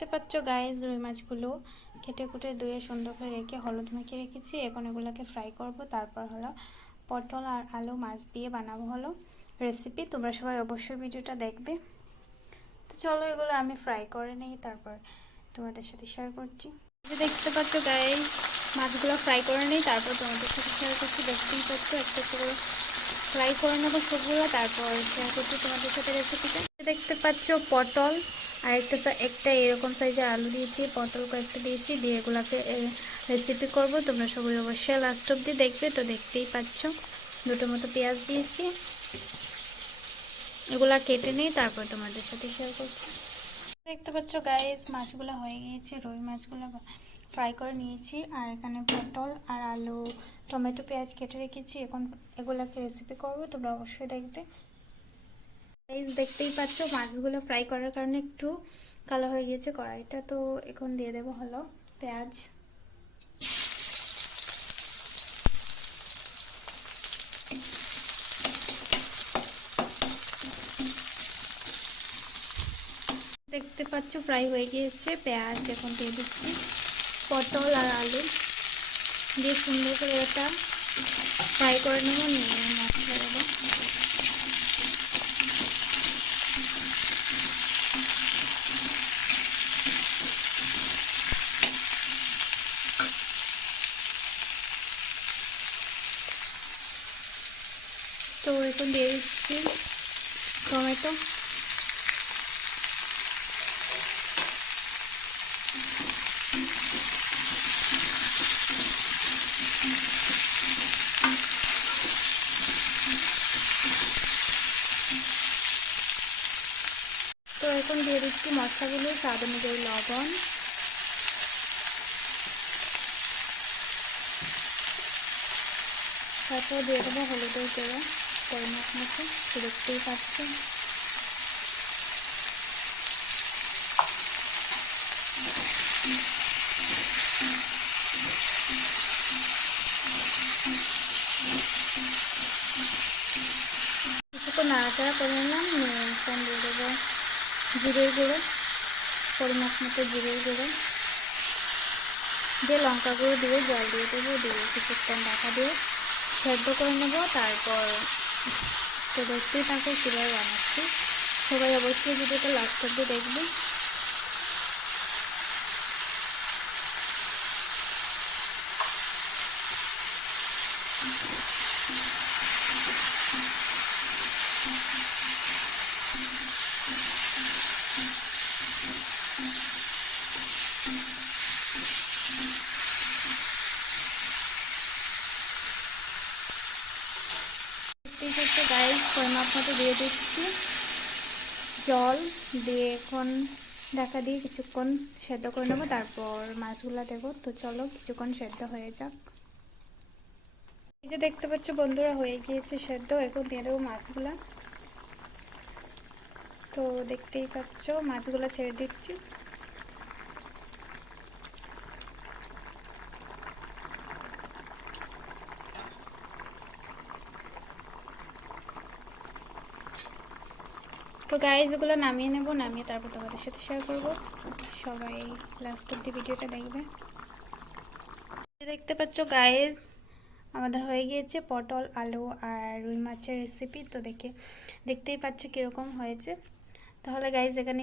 দেখতে পাচ্ছ গাইজ রুই মাছগুলো কেটে কুটে ধুয়ে সুন্দর করে রেখে হলুদ মাখিয়ে রেখেছি। এখন এগুলোকে ফ্রাই করব। তারপর হলো পটল আর আলু মাছ দিয়ে বানাবো হলো রেসিপি তোমরা সবাই অবশ্যই ভিডিওটা দেখবে। তো চলো এগুলো আমি ফ্রাই করে নিই, তারপর তোমাদের সাথে শেয়ার করছি। দেখতে পাচ্ছ গায়ে মাছগুলো ফ্রাই করে নিই, তারপর তোমাদের সাথে শেয়ার করছি। দেখতেই পাচ্ছ, একটা একটা করে ফ্রাই করে নেব সবগুলো। তারপর শেয়ার করছি তোমাদের সাথে রেসিপিটা দেখতে পাচ্ছ, পটল আর একটা একটা এরকম সাইজের আলু দিয়েছি, পটল কয়েকটা দিয়েছি, দিয়ে এগুলাকে রেসিপি করব। তোমরা সবাই অবশ্যই লাস্ট অব্দি দেখবে, তো দেখতেই পাচ্ছ। দুটো মতো পেঁয়াজ দিয়েছি। এগুলা কেটে নিই তারপর তোমাদের সাথে শেয়ার করছি। দেখতে পাচ্ছ গাইস মাছগুলো হয়ে গিয়েছে, রুই মাছগুলো ফ্রাই করে নিয়েছি। আর এখানে পটল আর আলু, টমেটো, পেঁয়াজ কেটে রেখেছি। এখন এগুলোকে রেসিপি করব, তোমরা অবশ্যই দেখবে। গাইস দেখতেই পাচ্ছ, মাছগুলো ফ্রাই করার কারণে একটু কালো হয়ে গিয়েছে কড়াইটা। তো এখন দিয়ে দেবো হলো পেঁয়াজ। দেখতে পাচ্ছ ফ্রাই হয়ে গিয়েছে, পেঁয়াজ এখন দিয়ে দিচ্ছি, পটল আর আলু। দিয়ে সুন্দর করে এটা ফ্রাই করে নেব, নিয়ে মাছ মশলা দেবো। তো এখন দিয়ে দিচ্ছি টমেটো। তো এখন দিয়ে দিচ্ছি মশলাগুলো স্বাদ অনুযায়ী লবণ। তারপর দিয়ে দেবো হলুদের গুঁড়ো। পরিমাপ মতো তো দেখতেই পাচ্ছেন। কিছুক্ষণ নাড়াচাড়া করে নিলাম এখন দিয়ে দেবো জিরের গুঁড়ো, পরিমাপ মতো জিরের গুঁড়ো। দিয়ে লঙ্কা গুঁড়ো দিয়ে জল দিয়ে দেবো, দিয়ে কিছুক্ষণ ঢাকা দিয়ে সেদ্ধ করে নেব, তারপর তো দেখতেই থাকে কীভাবে বানাচ্ছি। সবাই অবশ্যই ভিডিওটা লাস্ট অব্দি দেখবে ঠিক আছে গাইস পরিমাপ মতো দিয়ে দিচ্ছি। জল দিয়ে এখন ঢাকা দিয়ে কিছুক্ষণ সেদ্ধ করে নেব, তারপর মাছগুলো দেবো। তো চলো কিছুক্ষণ সেদ্ধ হয়ে যাক। এই যে দেখতে পাচ্ছ বন্ধুরা, হয়ে গিয়েছে সেদ্ধ। এখন দিয়ে দেবো মাছগুলা। তো দেখতেই পাচ্ছ, মাছগুলো ছেড়ে দিচ্ছি। তো গাইজ এগুলো নামিয়ে নেব, নামিয়ে তারপর তোমাদের সাথে শেয়ার করব। সবাই লাস্ট অব্দি ভিডিওটা দেখবে। দেখতে পাচ্ছ গাইজ আমাদের হয়ে গিয়েছে পটল, আলু আর রুই মাছের রেসিপি তো দেখে, দেখতেই পাচ্ছ কীরকম হয়েছে। তাহলে গাইজ এখানে